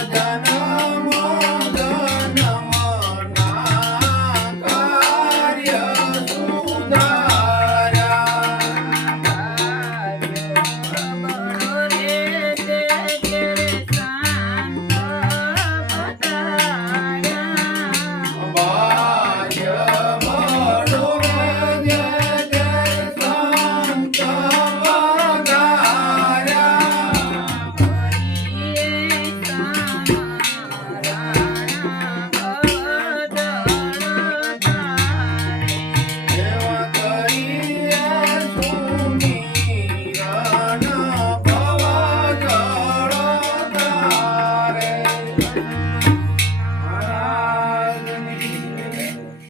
Aga